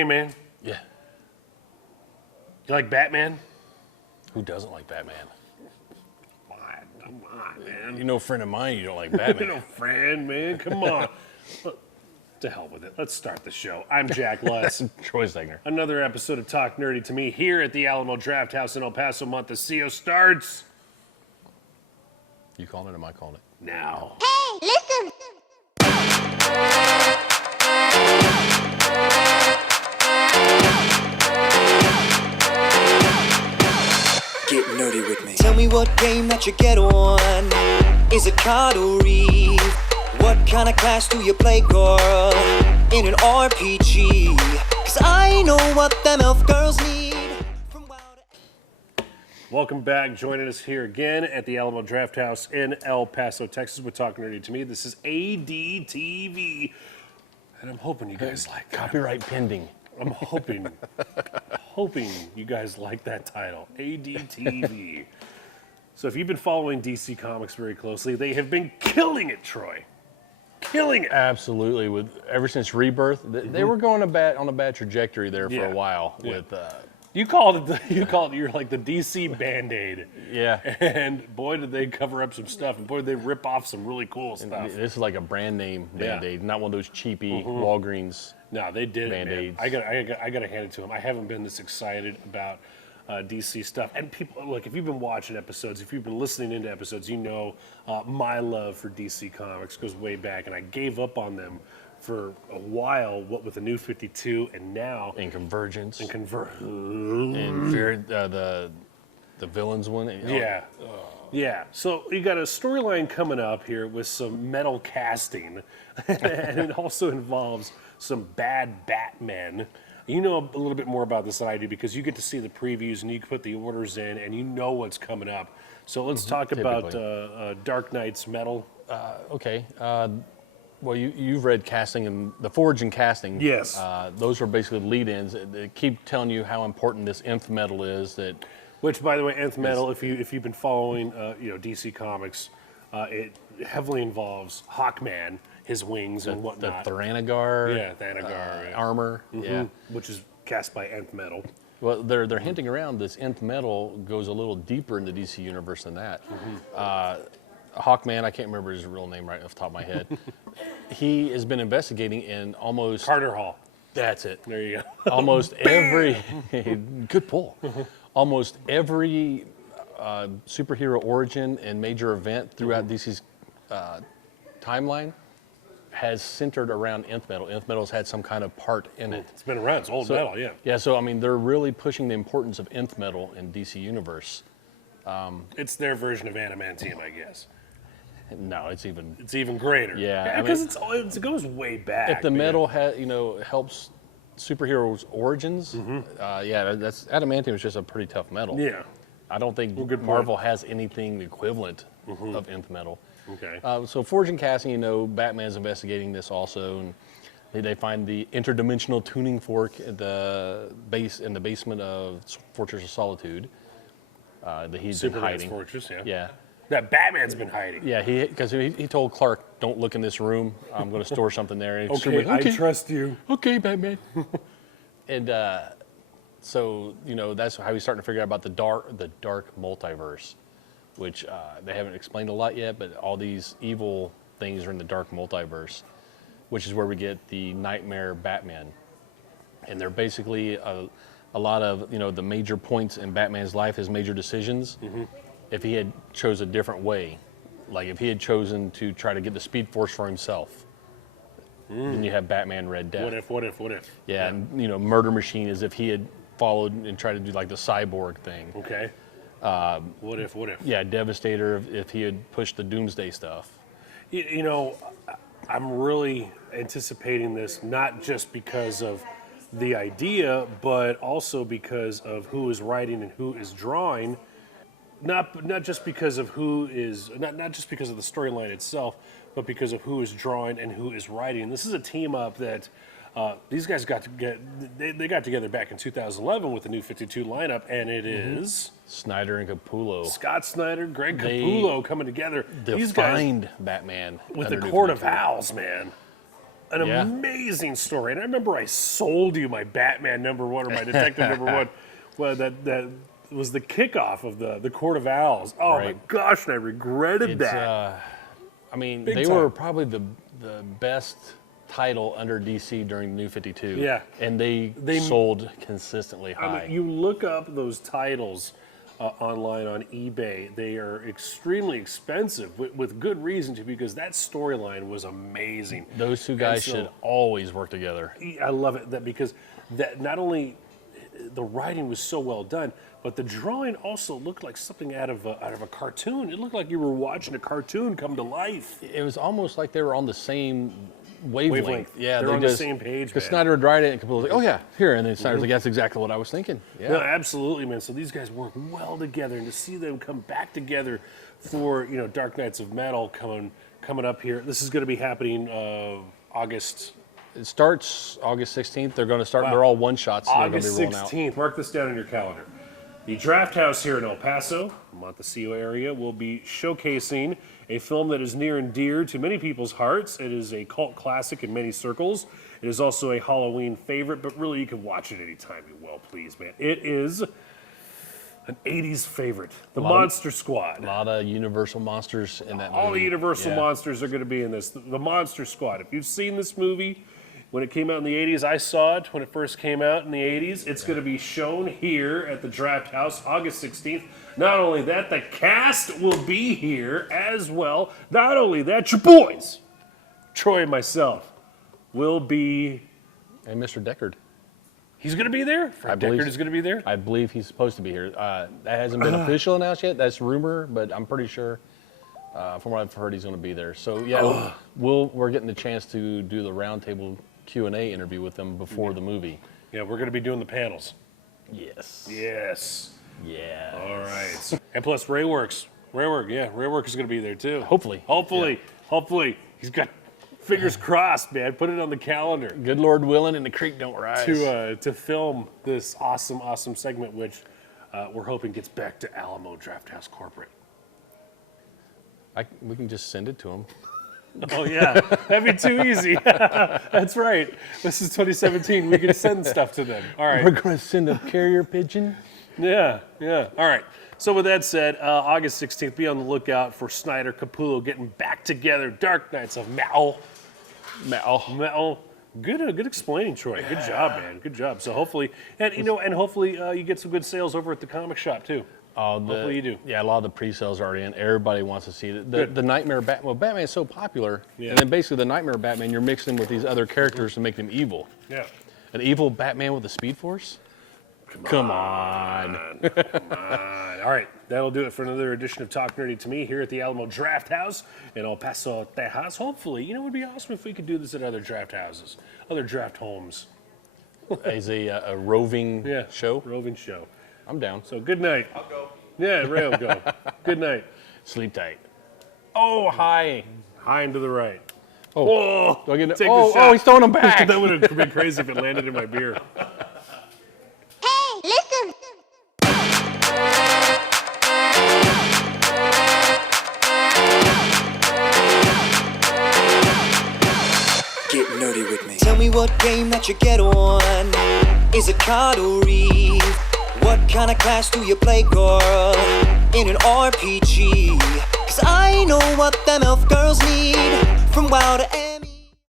Hey, man. Yeah. You like Batman? Who doesn't like Batman? Come on, man. You're no friend of mine. You don't like Batman. No friend, man. Come on. To hell with it. Let's start the show. I'm Jack Lutz. Troy Stegner. Another episode of Talk Nerdy to Me here at the Alamo Draft House in El Paso, Montecito starts You calling it or am I calling it? now. Hey, listen! Get nerdy with me. Tell me what game that you get on. Is it card or Eve? What kind of class do you play, girl? In an RPG? Cause I know what them elf girls need. Welcome back. Joining us here again at the Alamo Draft House in El Paso, Texas. We're Talking Nerdy to Me. This is ADTV. And I'm hoping you guys like that. Copyright pending. I'm hoping you guys like that title, ADTV. So if you've been following DC Comics very closely, they have been killing it, Troy. Killing it. Absolutely. Ever since Rebirth, they were going on a bad trajectory there for a while. Yeah. With You're like the DC Band-Aid. yeah. And boy, did they cover up some stuff, and boy, did they rip off some really cool stuff. This is like a brand name Band-Aid, not one of those cheapy Walgreens. No, they did Band-Aids. it, man. I got to hand it to them. I haven't been this excited about DC stuff. And people, look, if you've been watching episodes, if you've been listening into episodes, you know my love for DC Comics goes way back, and I gave up on them for a while, what with the New 52, and now... And Convergence. And And the villains one. Yeah. Yeah, so you got a storyline coming up here with some metal casting, and it also involves some bad Batmen. You know a little bit more about this than I do because you get to see the previews and you can put the orders in and you know what's coming up. So let's talk about Dark Knight's metal. Okay. Well, you've read casting and the Forge and casting. Yes. Those are basically lead-ins. They keep telling you how important this nth metal is. Which, by the way, nth metal, if you've been following DC Comics, it heavily involves Hawkman, his wings and whatnot. The Thanagar. Yeah, Thanagar. Armor. Yeah. Which is cast by nth metal. Well, they're hinting around this nth metal goes a little deeper in the DC universe than that. Hawkman, I can't remember his real name right off the top of my head. He has been investigating in almost... Carter Hall. That's it. There you go. Almost every... Good pull. Almost every superhero origin and major event throughout DC's timeline has centered around nth metal. Nth metal's had some kind of part in it. It's been around. It's old metal, yeah. Yeah, so I mean, they're really pushing the importance of nth metal in DC Universe. It's their version of adamantium, I guess. No, it's even greater. Yeah, because it goes way back. If the metal helps superheroes' origins, that's adamantium is just a pretty tough metal. Yeah. I don't think Marvel has anything equivalent of nth metal. Okay. So Forge and casting, Batman's investigating this also, and they find the interdimensional tuning fork in the basement of Fortress of Solitude that he's been Superman's hiding. Fortress, yeah. Yeah. That Batman's been hiding. Yeah, because he told Clark, "Don't look in this room. I'm going to store something there." And Okay, I trust you. Okay, Batman. And so that's how he's starting to figure out about the dark multiverse, which they haven't explained a lot yet. But all these evil things are in the dark multiverse, which is where we get the Nightmare Batman, and they're basically a lot of the major points in Batman's life, his major decisions. If he had chose a different way, like if he had chosen to try to get the Speed Force for himself, then you have Batman Red Death. What if? Yeah, and Murder Machine is if he had followed and tried to do like the cyborg thing. Okay. What if? Yeah, Devastator if he had pushed the Doomsday stuff. I'm really anticipating this not just because of the idea, but also because of who is writing and who is drawing. Not just because of who is not just because of the storyline itself, but because of who is drawing and who is writing. This is a team up that these guys got together back in 2011 with the New 52 lineup, and it is Snyder and Capullo. Scott Snyder, Greg Capullo coming together. These guys Batman with the Court of Owls, man. an Yeah. amazing story. And I remember I sold you my Batman #1 or my Detective #1. Well, that was the kickoff of the Court of Owls. Oh my Right. gosh, and I regretted It's, that. I mean, Big they time. were probably the best title under DC during the New 52. Yeah. And they sold consistently high. I mean, you look up those titles online on eBay. They are extremely expensive with good reason too, because that storyline was amazing. Those two guys so- should always work together. I love it because that not only the writing was so well done, but the drawing also looked like something out of a cartoon. It looked like you were watching a cartoon come to life. It was almost like they were on the same wavelength. Yeah, They're they on the same page, Because man. Snyder would write it, and Capullo was like, "Oh yeah, here," and then Snyder's like, "That's exactly what I was thinking." Yeah, No, absolutely, man. So these guys work well together, and to see them come back together for Dark Knights of Metal coming up here. This is going to be happening August. it starts August 16th. They're going to start. Wow. They're all one shots. So they're going to August be rolling out. 16th. Mark this down in your calendar. The Draft House here in El Paso, Montecillo area, will be showcasing a film that is near and dear to many people's hearts. It is a cult classic in many circles. It is also a Halloween favorite, but really you can watch it anytime you will, please, man. It is an 80s favorite, The Monster Squad. A lot of Universal monsters in that movie. All the Universal Yeah. monsters are going to be in this. The Monster Squad. If you've seen this movie, when it came out in the 80s, I saw it when it first came out in the 80s. It's going to be shown here at the Draft House August 16th. Not only that, the cast will be here as well. Not only that, your boys, Troy and myself, will be. And Mr. Deckard. He's going to be there? Fred believe Deckard so. is going to be there? I believe he's supposed to be here. That hasn't been official announced yet. That's rumor, but I'm pretty sure, from what I've heard, he's going to be there. So yeah, we're getting the chance to do the roundtable Q&A interview with them before the movie. Yeah, we're going to be doing the panels. Yes. Yes. Yeah. All right. And plus Rayworks. Raywork is going to be there too. Hopefully. Hopefully. He's got fingers crossed, man. Put it on the calendar Good Lord willing, and the creek don't rise. to film this awesome segment, which we're hoping gets back to Alamo Draft House Corporate. We can just send it to him. Oh yeah, that'd be too easy. That's right. This is 2017. We can send stuff to them. All right. We're going to send a carrier pigeon. Yeah. All right. So with that said, August 16th, be on the lookout for Snyder, Capullo getting back together. Dark Knights of Metal. Good explaining, Troy. Good job, man. Good job. So hopefully, hopefully you get some good sales over at the comic shop too. Hopefully you do. Yeah, a lot of the pre-sales are already in. Everybody wants to see it. Good. The Nightmare Batman. Well, Batman's so popular, Yeah. and then basically the Nightmare Batman, you're mixing with these other characters to make them evil. Yeah. An evil Batman with a Speed Force? Come on. All right, that'll do it for another edition of Talk Nerdy to Me here at the Alamo Draft House in El Paso, Texas. Hopefully, it would be awesome if we could do this at other draft houses, other draft homes. As a roving show. Roving show. I'm down. So good night. I'll go. Yeah, Ray will go. Good night. Sleep tight. Oh, hi. High and to the right. Oh, Whoa! do I get Take the oh, shot. oh, he's throwing them back. That would have been crazy if it landed in my beer. Hey, listen. Get nerdy with me. Tell me what game that you get on. Is it card or read? What kind of class do you play, girl? In an RPG? 'Cause I know what them elf girls need. From WoW to